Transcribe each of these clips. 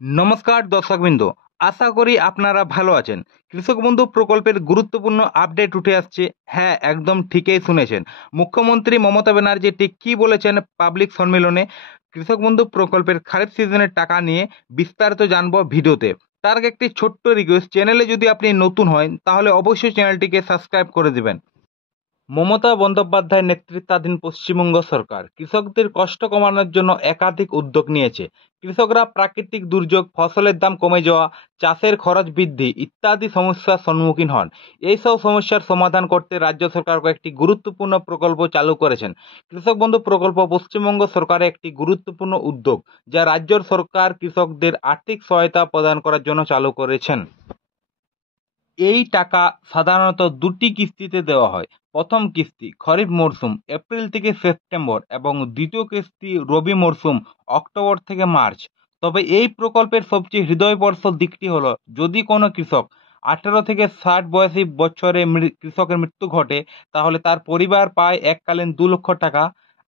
নমস্কার দর্শকবৃন্দ, আশা করি আপনারা ভালো আছেন। কৃষক বন্ধু প্রকল্পের গুরুত্বপূর্ণ আপডেট উঠে আসছে। হ্যাঁ, একদম ঠিকই শুনেছেন। মুখ্যমন্ত্রী মমতা ব্যানার্জি ঠিক কী বলেছেন পাবলিক সম্মেলনে কৃষক বন্ধু প্রকল্পের খারিফ সিজনের টাকা নিয়ে বিস্তারিত জানবো ভিডিওতে। তার আগে একটি ছোট্ট রিকোয়েস্ট, চ্যানেলে যদি আপনি নতুন হন তাহলে অবশ্যই চ্যানেলটিকে সাবস্ক্রাইব করে দেবেন। মমতা বন্দ্যোপাধ্যায়ের নেতৃত্বাধীন পশ্চিমবঙ্গ সরকার কৃষকদের কষ্ট কমানোর জন্য একাধিক উদ্যোগ নিয়েছে। কৃষকরা প্রাকৃতিক দুর্যোগ, ফসলের দাম কমে যাওয়া, চাষের খরচ বৃদ্ধি ইত্যাদি সমস্যার সম্মুখীন হন। এইসব সমস্যার সমাধান করতে রাজ্য সরকার কয়েকটি গুরুত্বপূর্ণ প্রকল্প চালু করেছেন। কৃষক বন্ধু প্রকল্প পশ্চিমবঙ্গ সরকারের একটি গুরুত্বপূর্ণ উদ্যোগ, যা রাজ্য সরকার কৃষকদের আর্থিক সহায়তা প্রদান করার জন্য চালু করেছেন। এই টাকা সাধারণত দুটি কিস্তিতে দেওয়া হয়। প্রথম কিস্তি খরিফ মরশুম এপ্রিল থেকে সেপ্টেম্বর এবং দ্বিতীয় কিস্তি রবি মরশুম অক্টোবর থেকে মার্চ। তবে এই প্রকল্পের সবচেয়ে হৃদয়স্পর্শী দিকটি হলো, যদি কোনো কৃষক 18 থেকে 60 বয়সী বছরে কৃষকের মৃত্যু ঘটে, তাহলে তার পরিবার পায় এককালীন 2 লক্ষ টাকা।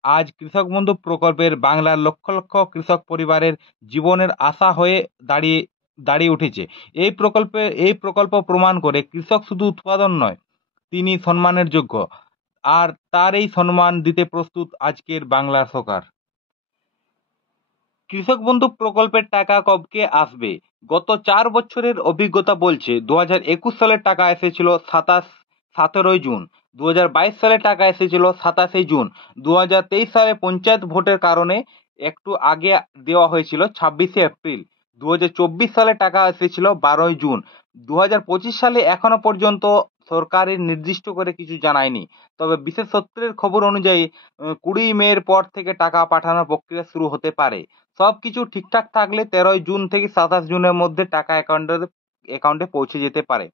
আজ কৃষক বন্ধু প্রকল্পের বাংলার লক্ষ লক্ষ কৃষক পরিবারের জীবনের আশা হয়ে দাঁড়িয়ে দাঁড়িয়ে উঠেছে। এই প্রকল্প প্রমাণ করে কৃষক শুধু উৎপাদন নয়, তিনি সম্মানের যোগ্য। আর তার এই সম্মান দিতে প্রস্তুত আজকের বাংলা সরকার। কৃষক বন্ধু প্রকল্পের টাকা কবে আসবে? গত 4 বছরের অভিজ্ঞতা বলছে 2021 সালের টাকা এসেছিল 17ই জুন, 2022 সালে টাকা এসেছিল 27 জুন, 2023 সালে পঞ্চায়েত ভোটের কারণে একটু আগে দেওয়া হয়েছিল 26 এপ্রিল, 2024 সালে টাকা এসেছিল 12 জুন, 2025 সালে এখনো পর্যন্ত সরকারের নির্দিষ্ট করে কিছু জানায়নি। তবে বিশেষ সূত্রের খবর অনুযায়ী 20 মের পর থেকে টাকা পাঠানোর প্রক্রিয়া শুরু হতে পারে। সবকিছু ঠিকঠাক থাকলে 13 জুন থেকে 27 জুনের মধ্যে টাকা অ্যাকাউন্টে পৌঁছে যেতে পারে।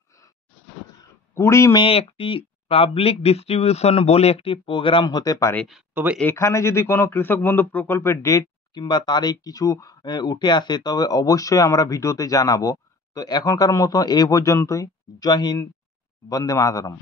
20 মে একটি পাবলিক ডিস্ট্রিবিউশন বলে একটি প্রোগ্রাম হতে পারে। তবে এখানে যদি কোনো কৃষক বন্ধু প্রকল্পের ডেট কিংবা তারিখ কিছু উঠে আসে, তবে অবশ্যই আমরা ভিডিওতে জানাবো। তো এখনকার মতো এই পর্যন্তই। জয় হিন্দ, বন্দে মাতরম।